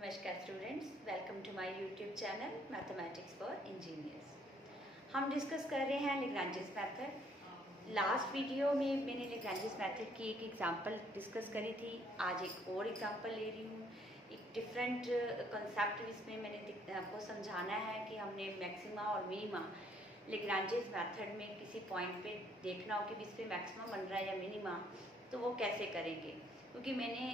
नमस्कार students, welcome to my YouTube channel mathematics for engineers. हम discuss कर रहे हैं लेग्रांजेस मेथड। लास्ट वीडियो में मैंने लेग्रांजेस मेथड की एक एग्जांपल डिस्कस करी थी। आज एक और एग्जांपल ले रही हूँ। एक डिफरेंट कंसेप्ट इसमें मैंने आपको समझाना है कि हमने मैक्सिमा और मिनिमा लेग्रांजेस मेथड में किसी पॉइंट पे देखना हो कि इस पर मैक्सिमा बन रहा है या मिनिमा, तो वो कैसे करेंगे। क्योंकि मैंने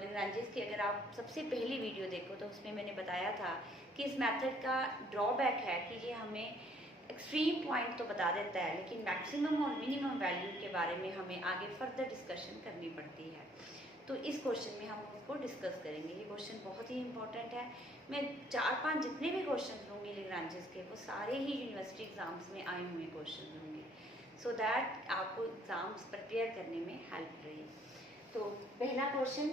लेग्रांजेस की अगर आप सबसे पहली वीडियो देखो तो उसमें मैंने बताया था कि इस मेथड का ड्रॉबैक है कि ये हमें एक्सट्रीम पॉइंट तो बता देता है, लेकिन मैक्सिमम और मिनिमम वैल्यू के बारे में हमें आगे फर्दर डिस्कशन करनी पड़ती है। तो इस क्वेश्चन में हम उसको डिस्कस करेंगे। ये क्वेश्चन बहुत ही इंपॉर्टेंट है। मैं 4-5 जितने भी क्वेश्चन लूँगी लेग्रांजेस के, वो सारे ही यूनिवर्सिटी एग्जाम्स में आए हुए क्वेश्चन लूँगी, सो दैट आपको एग्ज़ाम्स प्रिपेयर करने में हेल्प रहे। तो पहला क्वेश्चन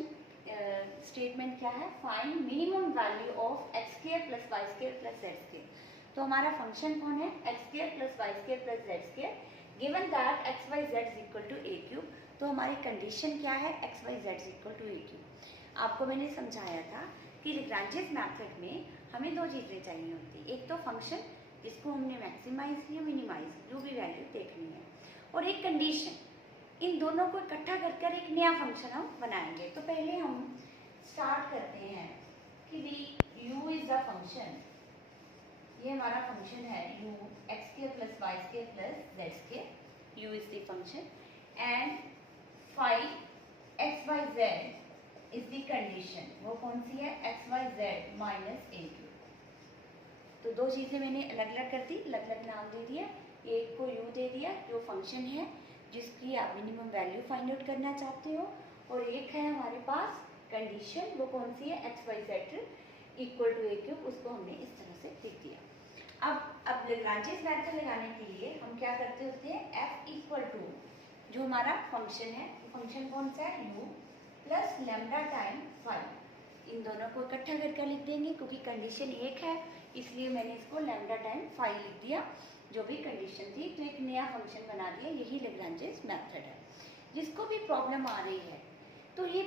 स्टेटमेंट क्या है, find minimum value of x square plus y square plus z square. तो हमारा फंक्शन कौन है, x square plus y square plus z square, given that x y z is equal to a cube. तो हमारी condition क्या है, x y z is equal to a cube. आपको मैंने समझाया था कि लेग्रांजेस मेथड में हमें दो चीज़ें चाहिए होती, एक तो फंक्शन जिसको हमने मैक्सिमाइज या मिनिमाइज जो भी वैल्यू देखनी है, और एक कंडीशन। इन दोनों को इकट्ठा कर एक नया फंक्शन हम बनाएंगे। तो पहले हम स्टार्ट करते हैं कि भी u इज द फंक्शन, ये हमारा फंक्शन है u x square plus y square plus z square, u is the function and phi x y z is the condition. वो कौन सी है, x y z minus a cube. तो दो चीज़ें मैंने अलग अलग कर दी, अलग अलग नाम दे दिया। एक को u दे दिया जो फंक्शन है जिसकी आप मिनिमम वैल्यू फाइंड आउट करना चाहते हो, और एक है हमारे पास कंडीशन, वो कौन सी है, x y z equal to a cube. उसको हमने इस तरह से लिख दिया। अब लेग्रांजेस मेथड लगाने के लिए हम क्या करते होते हैं, एफ इक्वल टू जो हमारा फंक्शन है, फंक्शन कौन सा है, u plus lambda time five. इन दोनों को इकट्ठा करके लिख देंगे, क्योंकि कंडीशन एक है इसलिए मैंने इसको लेमडा टाइम फाइव लिख दिया जो भी कंडीशन थी। तो एक नया फंक्शन बना दिया। यही लेग्रांजेस मेथड है। जिसको भी प्रॉब्लम आ रही है तो ये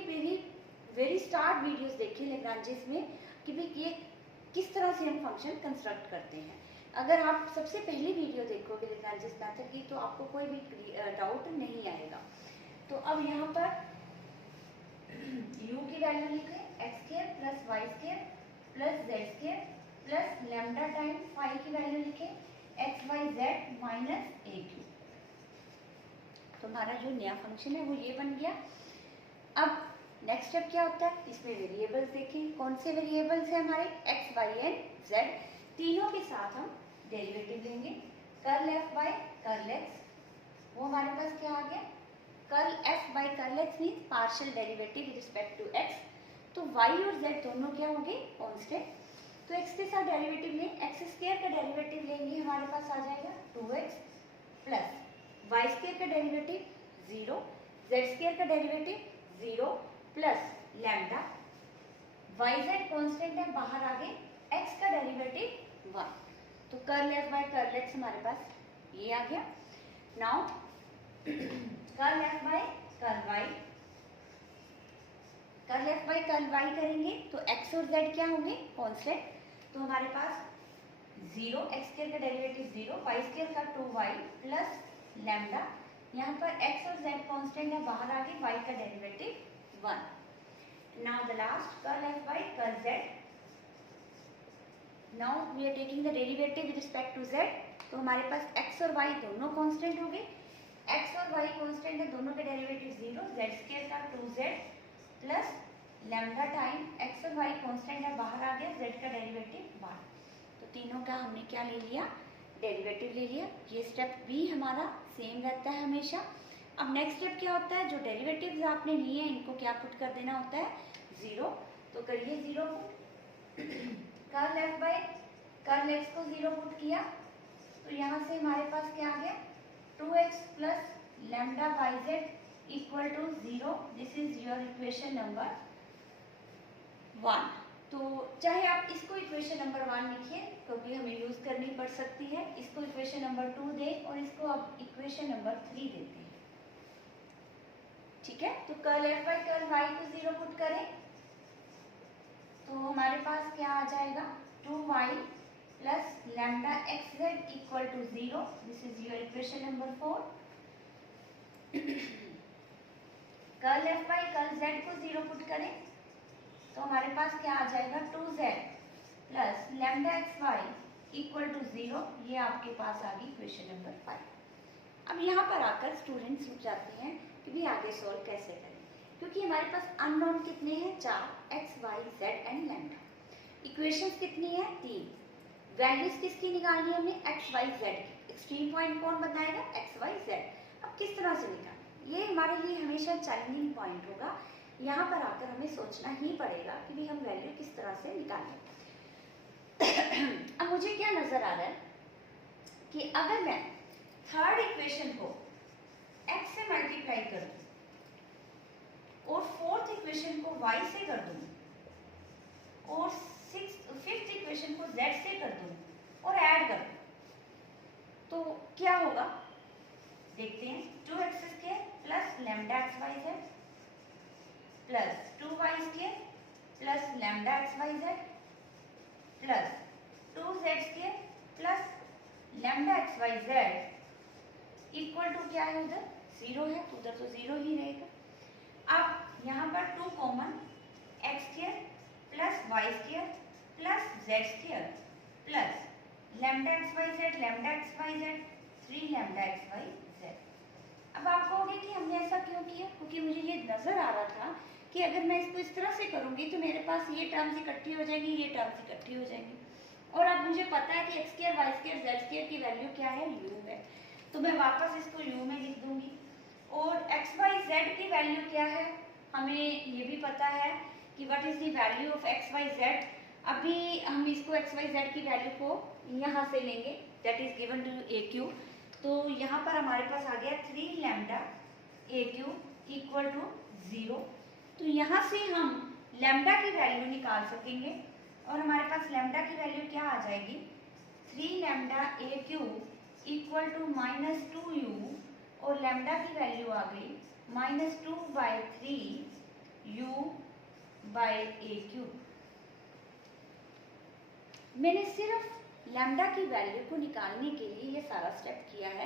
वेरी स्टार्ट वीडियोस देखिए लेग्रांजेस में कि भाई ये किस तरह से हम फंक्शन कंस्ट्रक्ट करते हैं। अगर आप सबसे पहली वीडियो देखोगे लेग्रांजेस मेथड की तो आपको कोई भी डाउट नहीं आएगा। तो अब यहाँ पर u की वैल्यू लिखें, x square plus y square plus z square plus lambda time five की वैल्यू लिखें, x y z minus a cube. तो हमारा जो नया फंक्शन है वो ये बन गया। अब नेक्स्ट स्टेप क्या होता है, इसमें वेरिएबल्स देखें। कौन से वेरिएबल्स हैं हमारे, एक्स वाई एंड जेड। तीनों के साथ हम डेरिवेटिव लेंगे। Curl f by curl x, वो हमारे पास क्या आ गया, curl f by curl x means partial derivative with respect to x. तो वाई और जेड दोनों क्या होंगे, कांस्टेंट। तो x के साथ डेरिवेटिव लें, एक्स स्क्वायर का डेरिवेटिव लेंगे, हमारे पास आ जाएगा 2x प्लस वाई स्क्वायर का डेरिवेटिव 0, जेड स्क्वायर का derivative 0 plus lambda, y z constant है बाहर आ गए, x का डेरिवेटिव 1। तो curl f by curl x हमारे पास ये आ गया। Now curl f by curl y, curl f by curl y करेंगे तो x और z क्या होंगे, कांस्टेंट। तो हमारे पास 0, एक्स स्क्वायर का डेरिवेटिव 0, वाई स्क्वायर का 2y प्लस लैम्डा, यहाँ पर x और z कांस्टेंट है बाहर आ गए, y का derivative 1। Now the last curl f by curl z, now we are taking the derivative with respect to z। तो हमारे पास x और y दोनों कांस्टेंट हो गए, x और y कांस्टेंट है, दोनों के डेरिवेटिव 0, z स्क्वायर का 2z plus lambda time x और वाई कांस्टेंट है बाहर आ गया, z का डेरिवेटिव 1। तो तीनों का हमने क्या ले लिया, डेरिवेटिव ले लिया। ये स्टेप भी हमारा सेम रहता है हमेशा। अब नेक्स्ट स्टेप क्या होता है, जो डेरिवेटिव्स आपने लिए हैं इनको क्या पुट कर देना होता है, 0। तो करिए 0 put. Curl f by curl x को 0 पुट किया तो यहाँ से हमारे पास क्या आ गया, 2x plus lambda y z equal to 0। This is your equation number 1। तो चाहे आप इसको इक्वेशन नंबर 1 लिखिए क्योंकि हमें यूज करनी पड़ सकती है, इसको इक्वेशन नंबर 2 दें और इसको आप इक्वेशन नंबर 3 देते हैं, ठीक है। तो curl f by curl y को 0 पुट करें तो हमारे पास क्या आ जाएगा, 2y plus lambda x z equal to 0। This is your equation number 4। Curl f by curl z को 0 पुट करें तो हमारे पास क्या आ जाएगा, 2z plus lambda x y equal to 0। ये आपके पास आ गई इक्वेशन नंबर 5। अब यहाँ पर आकर स्टूडेंट्स रुक जाते हैं कि भी आगे सॉल्व कैसे करें, क्योंकि हमारे पास अननोन कितने हैं, 4, x y z and lambda. Equations कितनी है, 3। वैल्यूज किसकी निकालनी है हमने, एक्स वाई जेड की। एक्सट्रीम पॉइंट कौन बताएगा, एक्स वाई जेड। अब किस तरह से निकालें, ये हमारे लिए हमेशा चैलेंजिंग पॉइंट होगा। यहाँ पर आकर हमें सोचना ही पड़ेगा कि भी हम वैल्यू किस तरह से निकालें। अब मुझे क्या नजर आ रहा है कि अगर मैं थर्ड इक्वेशन को x से मल्टीप्लाई करूं और फोर्थ इक्वेशन को y से कर दूं और फिफ्थ इक्वेशन को z से कर दूं और ऐड कर दूं, तो क्या होगा देखते हैं। 2x square plus lambda x y z plus 2y square plus lambda x y z plus 2z square plus lambda x y z equal to क्या है, उधर 0 है, उधर तो 0 ही रहेगा। अब यहाँ पर 2 common, x square plus y square plus z square plus lambda x y z, lambda x y z 3 lambda x y z. अब आप कहोगे कि हमने ऐसा क्यों किया, क्योंकि मुझे ये नजर आ रहा था कि अगर मैं इसको इस तरह से करूंगी तो मेरे पास ये टर्म्स इकट्ठी हो जाएंगी, ये टर्म्स इकट्ठी हो जाएंगी। और अब मुझे पता है कि x square y square z square की वैल्यू क्या है, u है, तो मैं वापस इसको u में लिख दूंगी। और एक्स वाई जेड की वैल्यू क्या है, हमें ये भी पता है कि what is the value of x y z. अभी हम इसको एक्स वाई जेड की वैल्यू को यहाँ से लेंगे, that is given to a cube. तो यहाँ पर हमारे पास आ गया 3 lambda a cube equal to 0। तो यहाँ से हम लैम्डा की वैल्यू निकाल सकेंगे और हमारे पास लैम्डा की वैल्यू क्या आ जाएगी, 3 lambda a cube equal to -2u और लैम्डा की वैल्यू आ गई -2/3 u बाई ए क्यू। मैंने सिर्फ लैम्डा की वैल्यू को निकालने के लिए ये सारा स्टेप किया है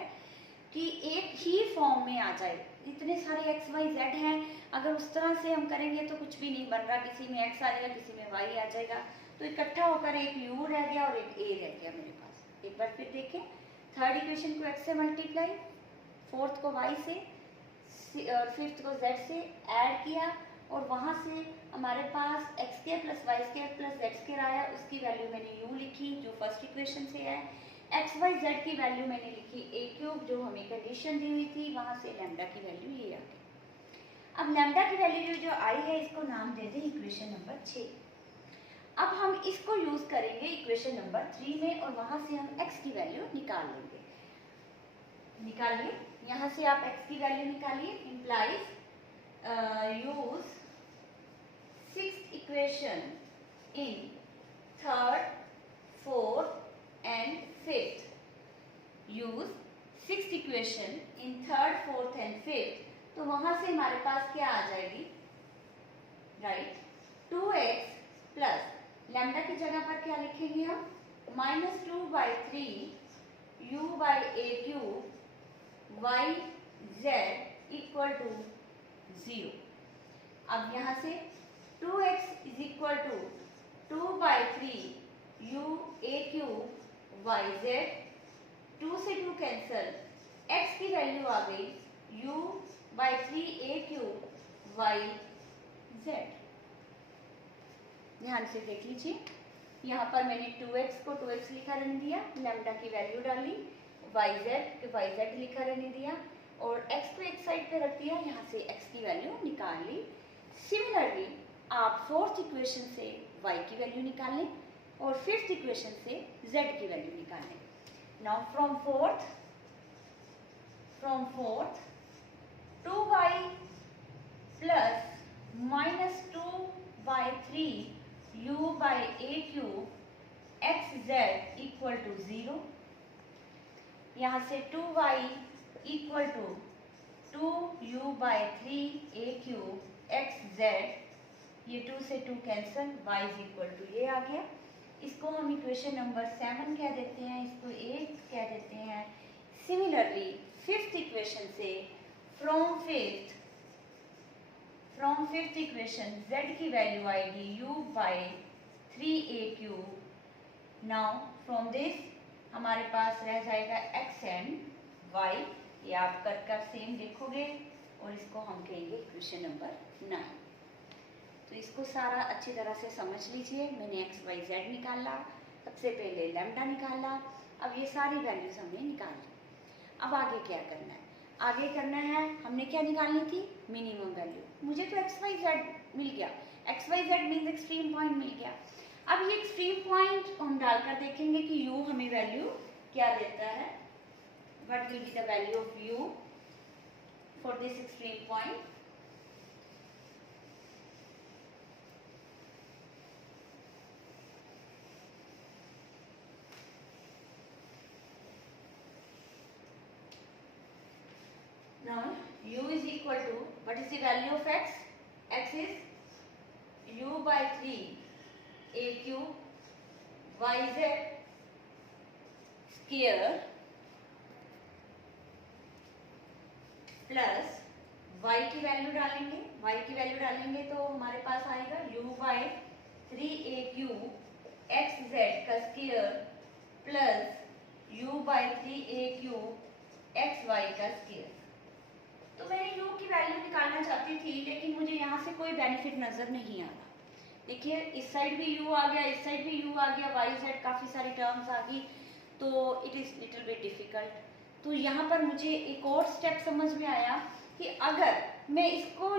कि एक ही फॉर्म में आ जाए। इतने सारे एक्स वाई जेड हैं, अगर उस तरह से हम करेंगे तो कुछ भी नहीं बन रहा, किसी में एक्स आ जाएगा, किसी में वाई आ जाएगा, तो इकट्ठा होकर एक यू रह गया और एक ए रह गया मेरे पास। एक बार फिर देखें, थर्ड इक्वेशन को एक्स से मल्टीप्लाई, फोर्थ को वाई से और फिफ्थ को जेड से ऐड किया और वहाँ से हमारे पास x square plus y square plus z square आया, उसकी वैल्यू मैंने यू लिखी जो फर्स्ट इक्वेशन से है। एक्स वाई जेड की वैल्यू मैंने लिखी ए क्यूब जो हमें कंडीशन दी हुई थी, वहाँ से लैम्डा की वैल्यू ये आ गई। अब लैम्डा की वैल्यू जो आई है इसको नाम दे दें इक्वेशन नंबर 6। अब हम इसको यूज करेंगे इक्वेशन नंबर 3 में और वहाँ से हम एक्स की वैल्यू निकाल लेंगे। निकालिए, यहाँ से आप एक्स की वैल्यू निकालिए। Implies use 6th equation in third, fourth and fifth. Use 6th equation in third, fourth and fifth. तो वहां से हमारे पास क्या आ जाएगी, राइट, 2x प्लस लैम्डा की जगह पर क्या लिखेंगे हम, -2/3 u by a cube y z equal to 0। अब यहाँ से 2x is equal to 2/3 u a cube y z, 2 से 2 कैंसल, x की वैल्यू आ गई u by 3 a cube y z. ध्यान से देख लीजिए, यहाँ पर मैंने 2x को 2x लिखा रहने दिया, लैम्डा की वैल्यू डाली, yz लिखा रहने दिया और x को एक साइड पे रख दिया, यहाँ से x की वैल्यू निकाल ली। सिमिलरली आप फोर्थ इक्वेशन से y की वैल्यू निकाल लें और फिफ्थ इक्वेशन से z की वैल्यू निकाल लें। Now from fourth 2y plus -2/3 u by a cube x z equal to 0। यहाँ से 2y equal to 2u by 3 a cube x z ये 2 से 2 cancel, y is equal to ये आ गया। इसको हम इक्वेशन नंबर 7 कह देते हैं, इसको 8 कह देते हैं। सिमिलरली फिफ्थ इक्वेशन से फ्रॉम फिफ्थ इक्वेशन z की वैल्यू आएगी u by 3a³। Now from this हमारे पास रह जाएगा x एंड y। ये आप कर सेम देखोगे और इसको हम कहेंगे इक्वेशन नंबर 9। तो इसको सारा अच्छी तरह से समझ लीजिए। मैंने x y z निकाला, सबसे पहले लैम्डा निकाला, अब ये सारी वैल्यूज हमने निकाल ली। अब आगे क्या करना है? आगे करना है, हमने क्या निकालनी थी? Minimum value. मुझे तो x y z मिल गया, x y z means extreme point मिल गया। अब ये एक्सट्रीम पॉइंट हम डालकर देखेंगे कि u हमें वैल्यू क्या देता है। What will be the value of u for this extreme point? Now u is equal to, what is the value of x? X is u by 3a³ yz square plus y की value डालेंगे तो हमारे पास आएगा u by 3a³ xz का square plus u by 3a³ xy का square. तो मैंने u की वैल्यू निकालना चाहती थी, लेकिन मुझे यहाँ से कोई बेनिफिट नजर नहीं आ रहा। देखिए इस साइड भी u आ गया, इस साइड भी u आ गया, y z काफी सारी टर्म्स आ गई, तो it is little bit difficult. तो यहाँ पर मुझे एक और स्टेप समझ में आया कि अगर मैं इसको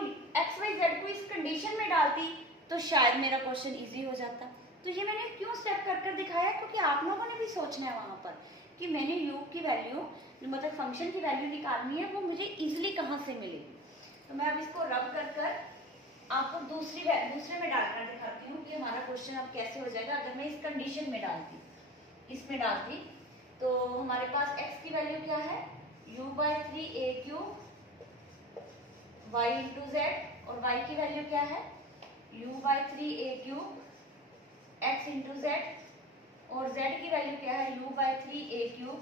x y z को इस कंडीशन में डालती तो शायद मेरा क्वेश्चन इजी हो जाता। तो ये मैंने क्यों स्टेप कर दिखाया, क्योंकि आप लोगों ने भी सोचना है वहाँ पर कि मैंने u की वैल्यू, मतलब फंक्शन की वैल्यू निकालनी है, वो मुझे इजीली कहाँ से मिलेगी। तो मैं अब इसको रब कर आपको दूसरे में डालकर दिखाती हूँ कि हमारा क्वेश्चन अब कैसे हो जाएगा। अगर मैं इस कंडीशन में डालती, इसमें डालती, तो हमारे पास x की वैल्यू क्या है? u by 3a³ y into z, और y की वैल्यू क्या है? u by 3a³ x into z, और z की वैल्यू क्या है? u by 3a³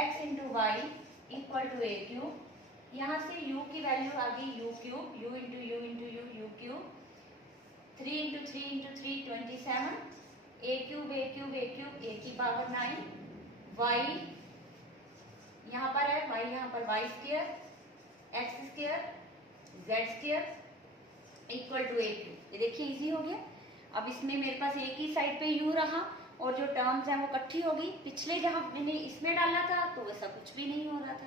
x into y equal to a³। यहाँ से u की वैल्यू आ गई u³ u into u³ 3 into 3 into 3 27, a³ a की पावर 9, y यहाँ पर है, y यहाँ पर y square x square z square equal to a³। ये देखिए इजी हो गया। अब इसमें मेरे पास एक ही साइड पे u रहा और जो टर्म्स हैं वो इकट्ठी हो गई। पिछले जहाँ मैंने इसमें डाला था तो वैसा कुछ भी नहीं हो रहा था।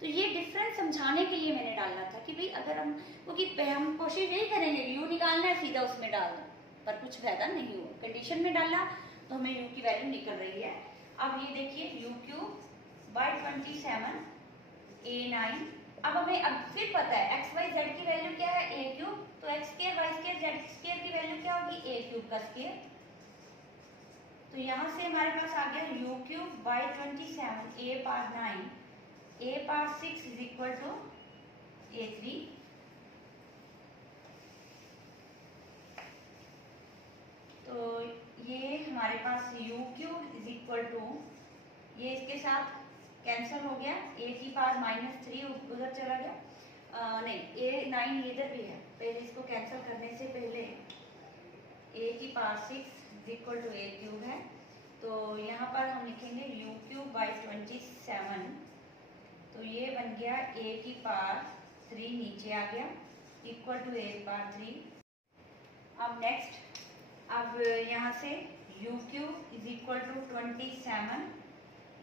तो ये डिफरेंस समझाने के लिए मैंने डालना था कि भाई अगर हम, क्योंकि हम कोशिश यही करेंगे u निकालना है, सीधा उसमें डाल दो, पर कुछ फायदा नहीं हुआ। कंडीशन में डाला तो हमें u की वैल्यू निकल रही है। अब ये देखिए u³ बाई 27 a9। अब हमें अब फिर पता है x y z की वैल्यू क्या है? a³, तो x square y square z square की वैल्यू क्या होगी? a³ का स्क्वायर। तो यहाँ से हमारे पास आ गया u³ by 27 a power 9 a power 6 is equal to a3। तो ये हमारे पास u³ इज इक्वल टू, ये इसके साथ कैंसिल हो गया, a की पावर -3 उधर चला गया, नहीं a9 इधर भी है। पहले इसको कैंसिल करने से पहले a की power 6 is equal to a³ है। तो यहाँ पर हम लिखेंगे u³ बाई 27, तो ये बन गया a की पावर 3 नीचे आ गया इक्वल टू a पावर 3। अब नेक्स्ट, अब यहाँ से u³ इज इक्वल टू 27,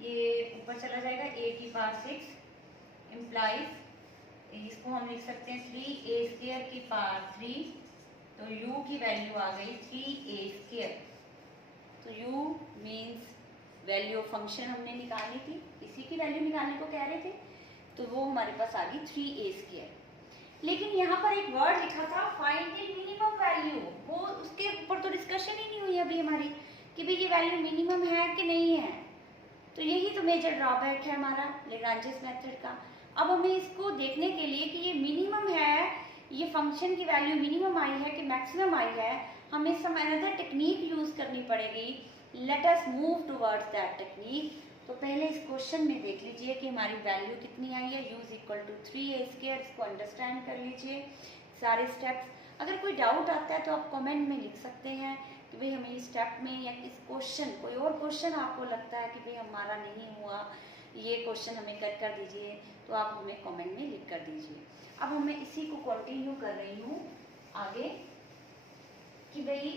ये ऊपर चला जाएगा a की पावर 6 इम्प्लाइज, इसको हम लिख सकते हैं 3a² की पावर 3। तो u की वैल्यू आ गई 3a²। तो u means value of function हमने निकालनी थी, इसी की वैल्यू निकालने को कह रहे थे, तो वो हमारे पास आ गई 3a²। लेकिन यहाँ पर एक वर्ड लिखा था फाइंड द मिनिमम वैल्यू, वो उसके ऊपर तो डिस्कशन ही नहीं हुई अभी हमारी कि भाई ये वैल्यू मिनिमम है कि नहीं है। तो यही तो मेजर ड्रॉबैक है हमारा लैग्रांजेस मेथड का। अब हमें इसको देखने के लिए कि ये मिनिमम है ये फंक्शन की वैल्यू मिनिमम आई है कि मैक्सिमम आई है, हमें सम अनदर टेक्निक यूज करनी पड़ेगी। Let us move towards that technique. तो पहले इस क्वेश्चन में देख लीजिए कि हमारी वैल्यू कितनी आई है, यूज इक्वल टू 3a²। इसको अंडरस्टैंड कर लीजिए सारे स्टेप्स। अगर कोई डाउट आता है तो आप कमेंट में लिख सकते हैं कि भाई हमें इस स्टेप में या इस क्वेश्चन, कोई और क्वेश्चन आपको लगता है कि भाई हमारा नहीं हुआ, ये क्वेश्चन हमें कर दीजिए, तो आप हमें कमेंट में लिख कर दीजिए। अब मैं इसी को कंटिन्यू कर रही हूँ आगे कि भाई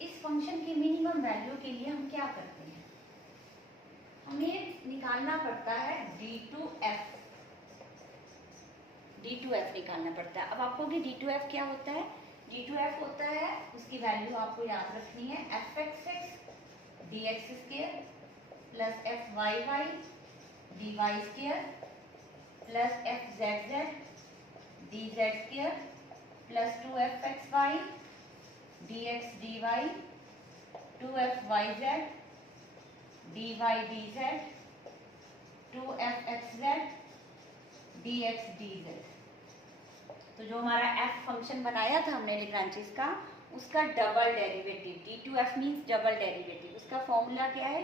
इस फंक्शन की मिनिमम वैल्यू के लिए हम क्या करते हैं, हमें निकालना पड़ता है D2F। D2F निकालना पड़ता है। अब आपको कि D2F क्या होता है, D2F होता है, उसकी वैल्यू आपको याद रखनी है fxx dx² plus fyy dy² plus fzz dz² plus 2fxy dx dy 2fyz dy dz 2fxz dx dz। तो जो हमारा f फंक्शन बनाया था हमने लेग्रांजेस का, उसका double derivative, D2F means double derivative, उसका फॉर्मूला क्या है,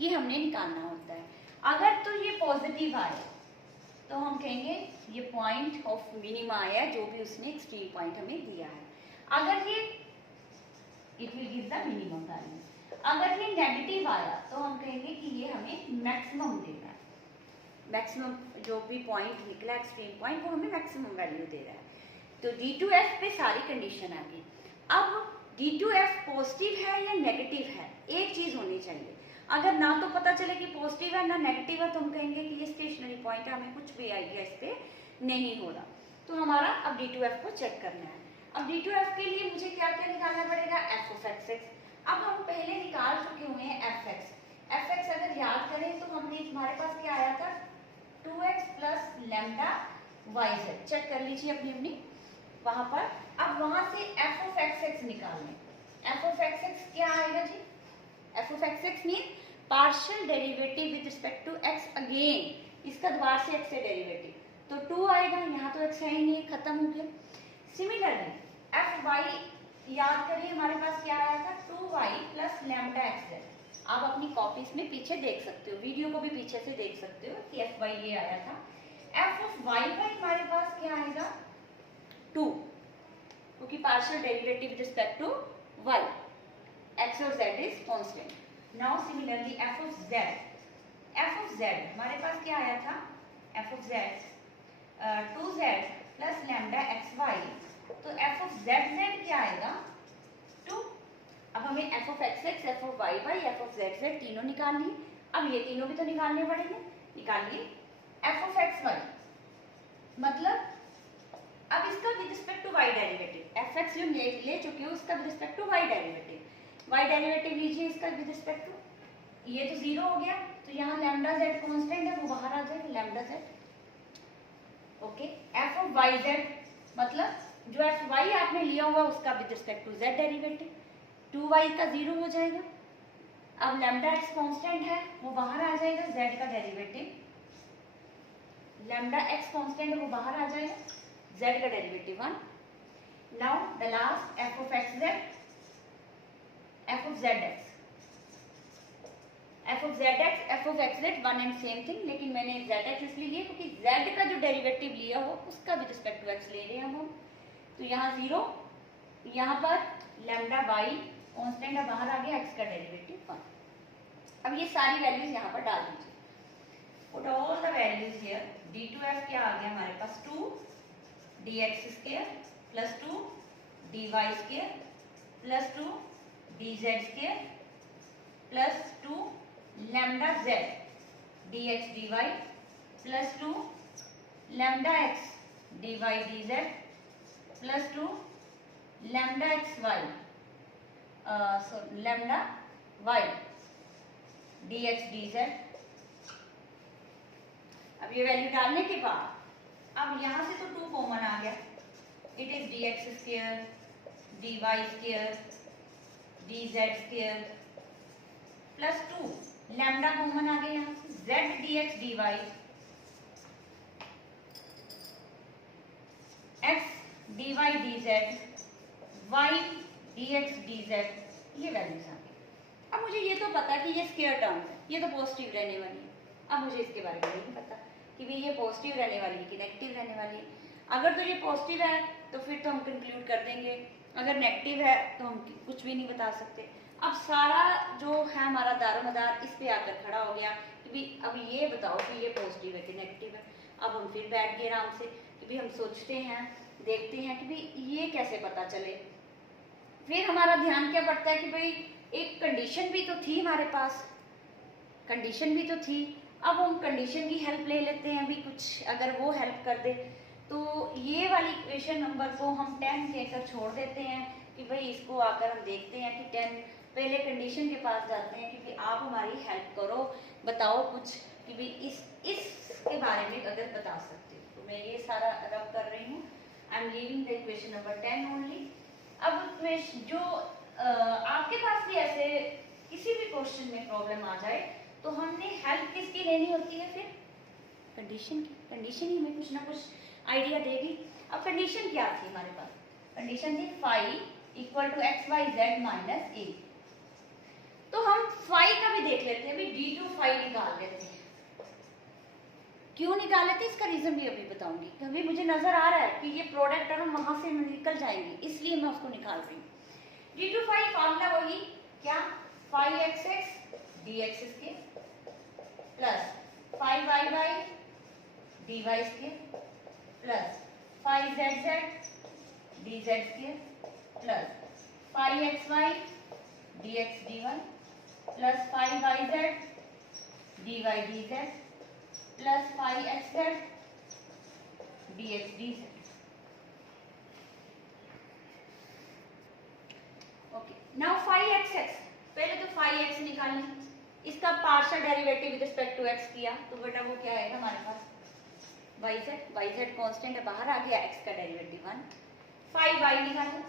ये हमने निकालना होता है। अगर तो ये पॉजिटिव आए तो हम कहेंगे ये पॉइंट ऑफ मिनिमा आया, जो भी उसने एक्सट्रीम पॉइंट हमें दिया है। अगर ये it will give the minimum value. अगर ये नेगेटिव आया तो हम कहेंगे कि ये हमें मैक्सिमम दे रहा है, मैक्सिमम जो भी पॉइंट निकला एक्सट्रीम पॉइंट वो हमें मैक्सिमम वैल्यू दे रहा है। तो D2F पे सारी कंडीशन आ गई। अब D2F पॉजिटिव है या नेगेटिव है, एक चीज होनी चाहिए। अगर ना तो पता चले कि पॉजिटिव है ना नेगेटिव है तो हम कहेंगे कि ये स्टेशनरी पॉइंट है, हमें कुछ भी आइडिया इस पे नहीं हो रहा। तो हमारा अब D2F को चेक करना है। अब D2F के लिए मुझे क्या क्या निकालना पड़ेगा, f(x)। अब हम पहले निकाल चुके हुए हैं fx अगर याद करें तो हमने हमारे पास क्या आया था 2x plus lambda yz। Check कर लीजिए अपनी वहां पर। अब वहां से f(x)x निकाल लें। f(x)x क्या आएगा जी, f(x)x mean partial derivative with respect to x again, इसका दोबारा से x से डेरिवेटिव, तो 2 आएगा। यहाँ तो x है ही नहीं, खत्म हो गया। सिमिलरली fy याद करिए हमारे पास क्या आया था 2y प्लस लैम्डा xz। आप अपनी कॉपीज में पीछे देख सकते हो, वीडियो को भी पीछे से देख सकते हो कि fy ये आया था। f(y) हमारे पास क्या आएगा 2, क्योंकि partial derivative with respect to y, x और z is constant. Now similarly f(z) हमारे पास क्या आया था f(z) 2z plus lambda xy, तो f(z) क्या आएगा 2। अब हमें f(x)x, f(y)y, f(z)z तीनों निकाल लिए। अब ये तीनों भी तो निकालने पड़ेंगे, निकालिए। f(xy) मतलब अब इसका with respect to y derivative, fx जो ले चुके हो उसका with respect to y derivative, y derivative लीजिए इसका विद रिस्पेक्ट टू, ये तो 0 हो गया, तो यहाँ लैम्डा z कांस्टेंट है, वो बाहर आ जाएगा लैम्डा z। ओके, f(yz) मतलब जो fy आपने लिया हुआ उसका with respect to z derivative, 2y का 0 हो जाएगा। अब लैम्डा x कांस्टेंट है, वो बाहर आ जाएगा, z का डेरिवेटिव, लैम्डा x कांस्टेंट है वो बाहर आ जाएगा, z का derivative 1। Now the last f(xz), f(zx), f(zx), f(xz) one and same thing, लेकिन मैंने zx इसलिए लिया क्योंकि z का जो डेरिवेटिव लिया हो उसका विद रिस्पेक्ट टू x ले रहे हैं हम। तो यहाँ 0, यहाँ पर लैम्डा y कांस्टेंट है बाहर आ गया, x का डेरिवेटिव 1। अब ये सारी वैल्यूज यहाँ पर डाल दीजिए, put all the values here. D2F क्या आ गया हमारे पास 2 dx² plus 2 dy² plus 2 dz² plus 2 lambda z dx dy plus 2 lambda x dy dz plus 2 lambda xy lambda y dx dz। अब ये वैल्यू डालने के बाद अब यहाँ से तो 2 कॉमन आ गया, it is dx² dy² dz² plus 2 lambda common आ गया यहाँ से, z dx dy x d y d z, y d x d z, ये वैल्यूज आ गई। अब मुझे ये तो पता है कि ये स्क्वायर टर्म है, ये तो पॉजिटिव रहने वाली है। अब मुझे इसके बारे में नहीं पता कि भाई ये पॉजिटिव रहने वाली है कि नेगेटिव रहने वाली है। अगर तो ये पॉजिटिव है तो फिर तो हम कंक्लूड कर देंगे, अगर नेगेटिव है तो हम कुछ भी नहीं बता सकते। अब सारा जो है हमारा दारोमदार इस पे आकर खड़ा हो गया कि भाई अब ये बताओ कि ये पॉजिटिव है कि नेगेटिव है। अब हम फिर बैठ गए आराम से कि भाई हम सोचते हैं, देखते हैं कि भाई ये कैसे पता चले। फिर हमारा ध्यान क्या पड़ता है कि भाई एक कंडीशन भी तो थी हमारे पास, कंडीशन भी तो थी। अब हम कंडीशन की हेल्प ले लेते हैं भी, कुछ अगर वो हेल्प कर दे तो ये वाली इक्वेशन नंबर को हम 10 कहकर छोड़ देते हैं कि भाई इसको आकर हम देखते हैं कि 10 पहले कंडीशन के पास जाते हैं कि भाई आप हमारी हेल्प करो, बताओ कुछ कि भाई इसके बारे में अगर बता सकते हो। तो मैं ये सारा रब कर रही हूँ। I am leaving the equation number 10 only. अब जो आपके पास भी ऐसे किसी भी क्वेश्चन में प्रॉब्लम आ जाए तो हमने हेल्प किसकी लेनी होती है? फिर कंडीशन की। कंडीशन ही हमें कुछ ना कुछ आइडिया देगी। अब कंडीशन क्या थी हमारे पास? कंडीशन थी phi equal to x y z minus a. तो हम फाई का भी देख लेते हैं, अभी डी टू फाई निकाल लेते हैं। क्यों निकाल लेते हैं इसका रीजन भी अभी बताऊंगी। अभी मुझे नजर आ रहा है कि ये प्रोडक्ट टर्म वहां से निकल जाएंगे, इसलिए मैं उसको निकाल रही हूँ। डी टू फाई फॉर्मूला वही क्या, phi x x d x square plus phi y y d y square plus phi z z d z square plus phi x y d x d y plus phi y z d y d z plus phi x z d x d z. Okay, now phi x x, पहले तो phi x निकालना, इसका partial derivative with respect to x किया तो बेटा वो क्या आएगा हमारे पास, वाई जेड कांस्टेंट है, बाहर आ गया, एक्स का डेरिवेटिव 1। फाई वाई निकाला,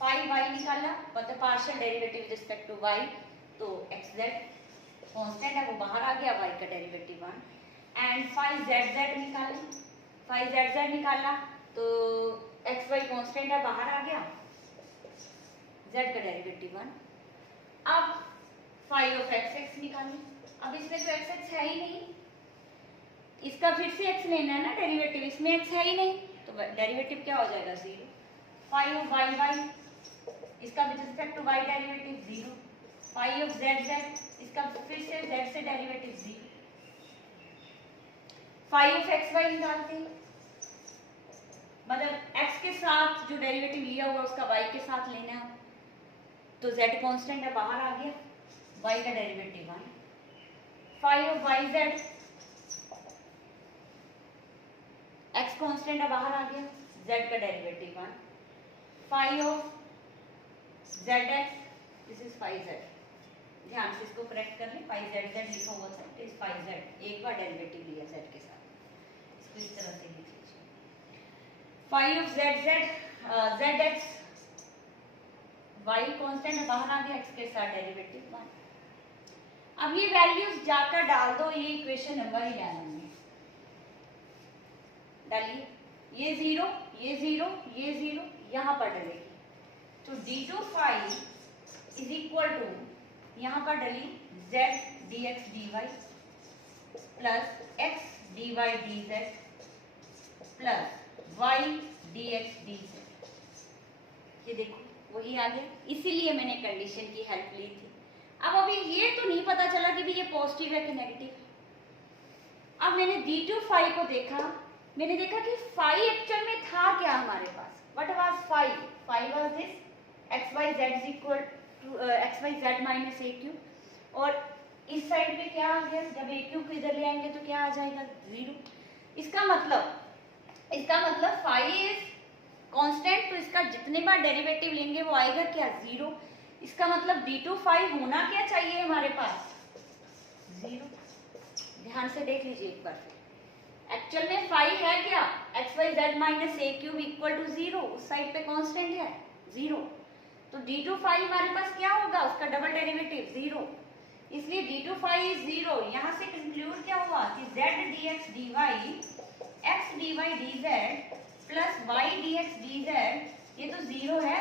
फाई वाई निकाला मतलब partial derivative with respect to y, तो एक्स जेड कांस्टेंट है वो बाहर आ गया, वाई का derivative 1। And phi z z निकाला, फाई जेड जेड निकाला तो एक्स वाई कांस्टेंट है बाहर आ गया, जेड का डेरिवेटिव 1। अब फाई ऑफ एक्स एक्स निकालें, अब इसमें तो एक्स एक्स है ही नहीं, इसका फिर से एक्स लेना है ना डेरिवेटिव, इसमें एक्स है ही नहीं तो डेरिवेटिव क्या हो जाएगा 0। फाई ऑफ वाई वाई, इसका with respect to Y derivative 0। Phi of z Z, इसका फिर से जेड से derivative 0। Phi of x Y निकालते हैं, मतलब एक्स के साथ जो डेरिवेटिव लिया हुआ उसका वाई के साथ लेना है, तो जेड कांस्टेंट है बाहर आ गया, वाई का derivative 1। Phi of y z, x constant है बाहर आ गया, जेड का derivative 1। Phi of z x, this is phi z, ध्यान से इसको करेक्ट कर लें, फाई जेड जेड लिखा हुआ था, इट इज फाई जेड, एक बार डेरिवेटिव लिया जेड के साथ, इसको इस तरह से लिख लीजिए। Phi of z z, z x, y constant है बाहर आ गया, एक्स के साथ डेरिवेटिव 1। अब ये वैल्यूज जाकर डाल दो, ये इक्वेशन नंबर 11 में डालिए, ये 0 ये 0 ये 0 यहाँ पर डलेगी, तो d2 phi is equal to यहाँ पर डली z dx dy plus x dy dz plus y dx dz। ये देखो वही आ गया, इसीलिए मैंने कंडीशन की हेल्प ली थी। अब अभी ये तो नहीं पता चला कि भी ये पॉजिटिव है कि नेगेटिव। अब मैंने d2 फाई को देखा, मैंने देखा कि फाई एक्चुअल में था क्या हमारे पास, what was phi, phi was this xy z is equal to xy z minus a cube, और इस साइड पे क्या आ गया, जब a क्यूब को इधर ले आएंगे तो क्या आ जाएगा 0। इसका मतलब फाई इज कांस्टेंट, तो इसका जितने बार डेरिवेटिव लेंगे वो आएगा क्या 0। इसका मतलब d2 फाई होना क्या चाहिए हमारे पास 0। ध्यान से देख लीजिए एक बार, एक्चुअल में फाई है क्या xy z minus a cube equal to 0, उस साइड पे कांस्टेंट है 0, तो d2 फाई हमारे पास क्या होगा, उसका डबल डेरिवेटिव 0, इसलिए d2 फाई इज 0। यहाँ से कंक्लूड क्या हुआ कि z dx dy x dy dz plus y d x d z, ये तो जीरो है।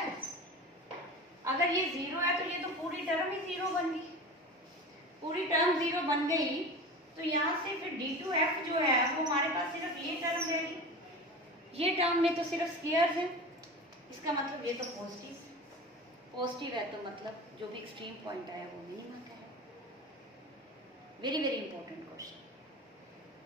अगर ये जीरो है तो ये तो पूरी टर्म ही जीरो बन गई। पूरी टर्म जीरो बन गई तो यहाँ से फिर डी टू एफ जो है वो हमारे पास सिर्फ ये टर्म रहेगी। ये टर्म में तो सिर्फ स्क्वायर्स है, इसका मतलब ये तो पॉजिटिव पॉजिटिव है, तो मतलब जो भी एक्सट्रीम पॉइंट आया वो मिनिमा का है। Very very important question.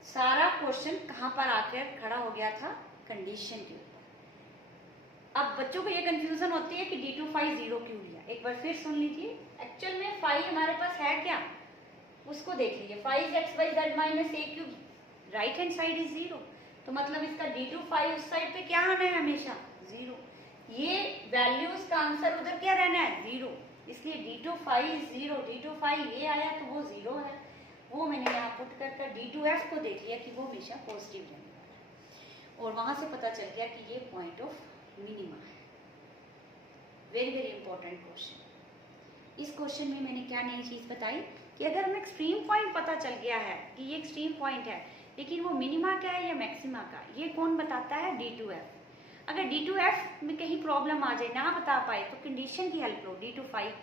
सारा क्वेश्चन कहाँ पर आकर खड़ा हो गया था? कंडीशन के ऊपर। अब बच्चों को ये कंफ्यूजन होती है कि डी टू फाइव जीरो क्यों लिया। एक बार फिर सुन लीजिए, एक्चुअल में फाइव हमारे पास है क्या, उसको देख लीजिए। Five x y z minus a cube, right hand side is zero, तो मतलब इसका डी टू फाइव उस साइड पे क्या आना है? हमेशा जीरो। ये वैल्यूज का आंसर उधर क्या रहना है? जीरो। इसलिए d two five zero, d two five ये आया तो वो जीरो है, वो मैंने यहाँ पुट कर डी टू एफ को देख लिया कि वो हमेशा पॉजिटिव रहने वाला है, और वहां से पता चल गया कि ये पॉइंट ऑफ मिनिमा है। Very very important question. इस क्वेश्चन में मैंने क्या नई चीज बताई कि अगर हमें एक्सट्रीम पॉइंट पता चल गया है कि ये एक्सट्रीम पॉइंट है, लेकिन वो मिनिमा का है या मैक्सिमा का, ये कौन बताता है? D two f. अगर डी टू एफ में कहीं प्रॉब्लम आ जाए, ना बता पाए, तो कंडीशन की हेल्प लो, डी टू फाइव।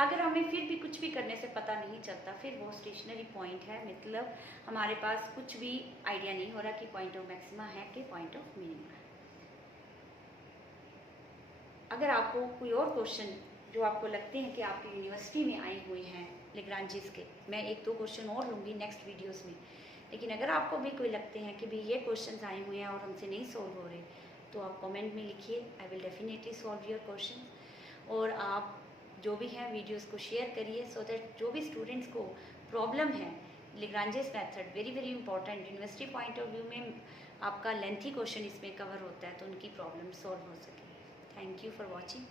अगर हमें फिर भी कुछ भी करने से पता नहीं चलता, फिर वो स्टेशनरी पॉइंट है, मतलब हमारे पास कुछ भी आइडिया नहीं हो रहा कि पॉइंट ऑफ मैक्सिमा है कि पॉइंट ऑफ मिनिमा है। अगर आपको कोई और क्वेश्चन जो आपको लगते हैं कि आपकी यूनिवर्सिटी में आए हुए हैं लेग्रांजिस के, मैं एक दो क्वेश्चन और लूँगी नेक्स्ट वीडियोस में, लेकिन अगर आपको भी कोई लगते हैं कि भाई ये क्वेश्चंस आए हुए हैं और हमसे नहीं सॉल्व हो रहे, तो आप कमेंट में लिखिए, I will definitely solve your question. और आप जो भी हैं वीडियोस को शेयर करिए, सो दैट जो भी स्टूडेंट्स को प्रॉब्लम है Lagrange's method, very very important, university point of view में आपका लेंथी क्वेश्चन इसमें कवर होता है, तो उनकी प्रॉब्लम सॉल्व हो सके। Thank you for watching.